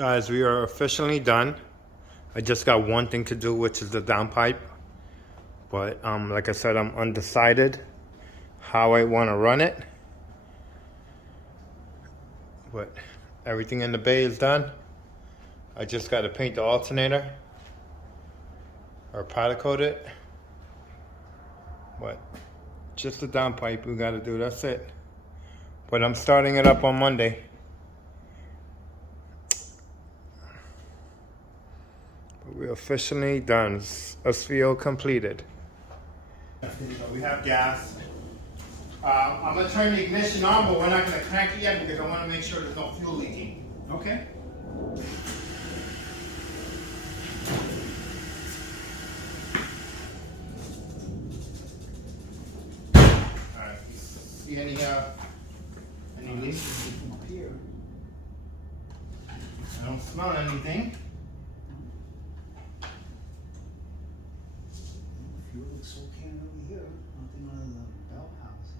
Guys, we are officially done. I just got one thing to do, which is the downpipe. But like I said, I'm undecided how I want to run it. But everything in the bay is done. I just got to paint the alternator or powder coat it. But just the downpipe we got to do, that's it. But I'm starting it up on Monday. But we're officially done. SVO completed. So we have gas. I'm going to turn the ignition on, but we're not going to crank it yet because I want to make sure there's no fuel leaking. Okay. Alright, see any leaks? From up here. I don't smell anything. Fuel looks okay over here. Nothing on the bell house.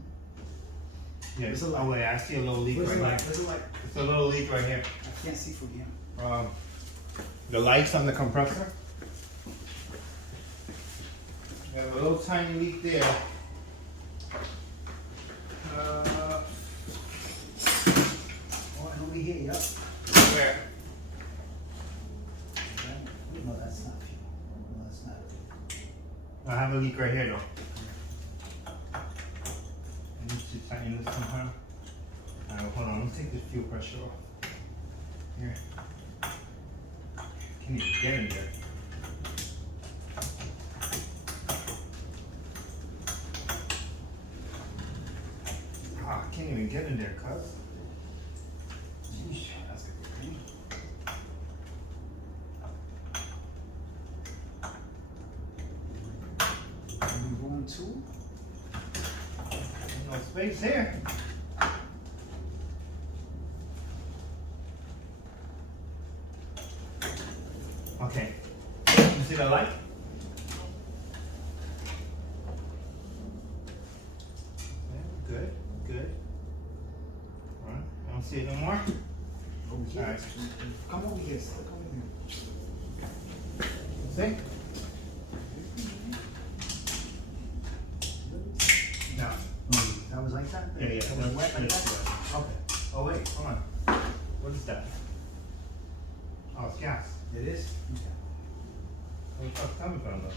Yeah, What's it like? oh wait, I see a little leak What's right it here. like? What's it like? It's a little leak right here. I can't see from here. The lights on the compressor. We have a little tiny leak there. Oh, and over here, yep. Where? No, that's not fuel. No, that's not. I have a leak right here though. I need to tighten this somehow. Alright, hold on, let's take the fuel pressure off. Here. Can't even get in there. Ah, I can't even get in there, cuz. Sheesh, that's gonna be pain. I'm going to. There's no space here. Okay. You see the light? Okay, good, good. Alright, I don't see it no more. Over here. Alright. Come over here, sir. Come over here. See? No. That was like that? Yeah, yeah. That was wet like that? Okay. Oh wait, hold on. What is that? Oh, it's gas. It is? Okay. Where the fuck's coming from though?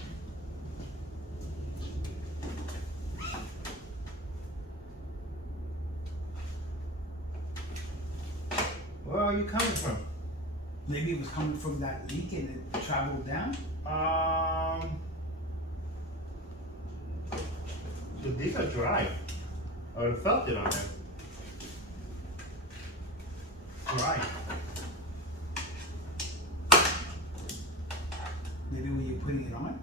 Where are you coming from? Maybe it was coming from that leak and it traveled down? So these are dry. I would have felt it on them. Dry. Maybe when you're putting it on?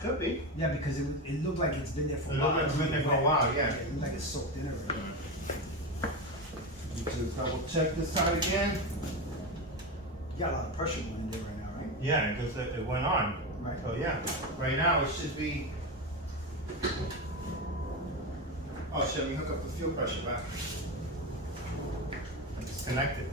Could be. Yeah, because it looked like it's been there for a It while. looked like it's been there for a while, yeah. It looked like it's soaked in already. Just double check this side again. You got a lot of pressure going in there right now, right? Yeah, because it went on. Right. So yeah, right now it should be. Oh shit, let me hook up the fuel pressure back. I disconnected.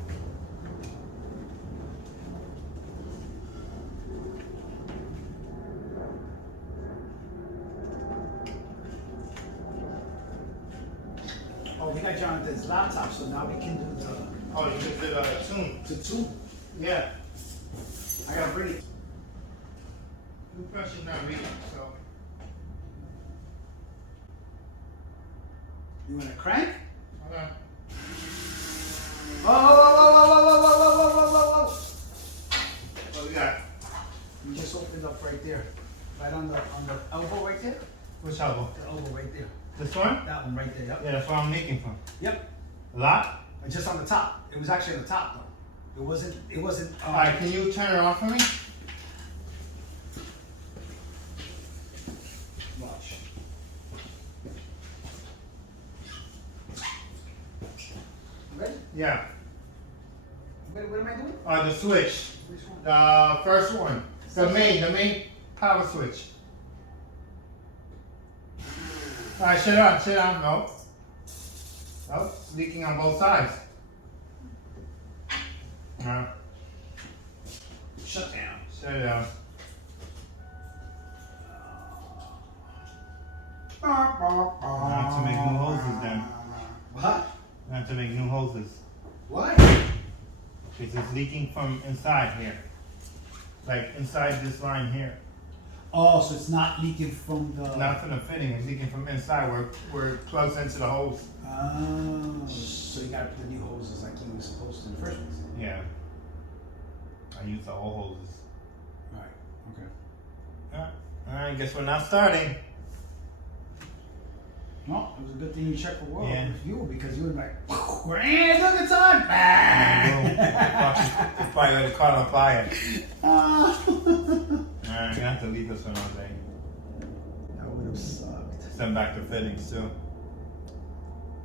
Oh, we got Jonathan's laptop, so now we can do Oh, you just did a tune. the two. Yeah. I gotta bring it. Fuel pressure's not reading, so. You wanna crank? Hold on. Whoa! What we got? You just opened up right there. Right on the elbow right there? Which elbow? The elbow right there. This one? That one right there, yep. Yeah, that's where I'm leaking from. Yep. A lot? Just on the top. It was actually on the top though. It wasn't. Alright, can you turn it off for me? Watch. Ready? Yeah. What am I doing? The switch. Which one? The first one. The main power switch. Alright, shut on. No. Oh, it's leaking on both sides. Shut it down. I have to make new hoses then. What? I have to make new hoses. What? Because it's leaking from inside here. Like inside this line here. Oh, so it's not leaking from the. Not from the fitting, it's leaking from inside where it plugs into the hose. Oh, so you gotta put the new hoses like you were supposed to in the first place. Yeah. I use the old hoses. Alright, okay. Alright, guess we're not starting. No, it was a good thing you checked for world Yeah. fuel because you were like, "Grand, look at time." It's probably going to caught on fire. Ah. Alright, you have to leave this one all day. That would have sucked. Send back the fittings too.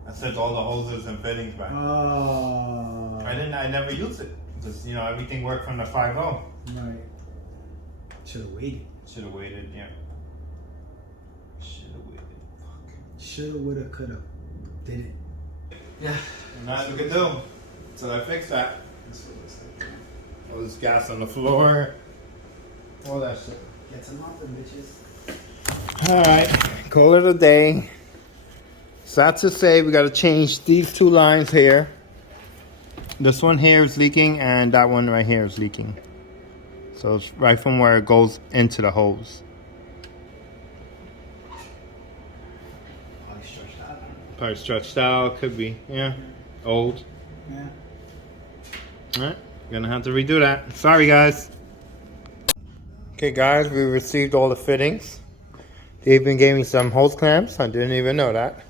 I sent all the hoses and fittings back. I never used it. Just, everything worked from the 5.0. Right. Should have waited. Should have waited, yeah. Should have waited. Shoulda, woulda, coulda. Did it. Yeah. And that's what we could do. So I fixed that. That's what it looks like. All this gas on the floor. All that shit. Get some off them bitches. Alright, call it a day. Sad to say, we gotta change these two lines here. This one here is leaking and that one right here is leaking. So it's right from where it goes into the hose. Probably stretched out. Probably stretched out, could be, yeah. Old. Yeah. Alright, gonna have to redo that. Sorry guys. Okay guys, we received all the fittings. They even gave me some hose clamps. I didn't even know that.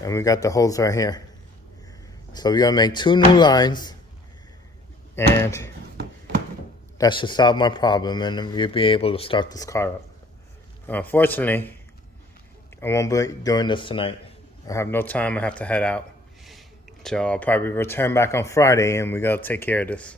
And we got the hose right here. So we're gonna make 2 new lines. And that should solve my problem and then we'll be able to start this car up. Unfortunately, I won't be doing this tonight. I have no time, I have to head out. So I'll probably return back on Friday and we gotta take care of this.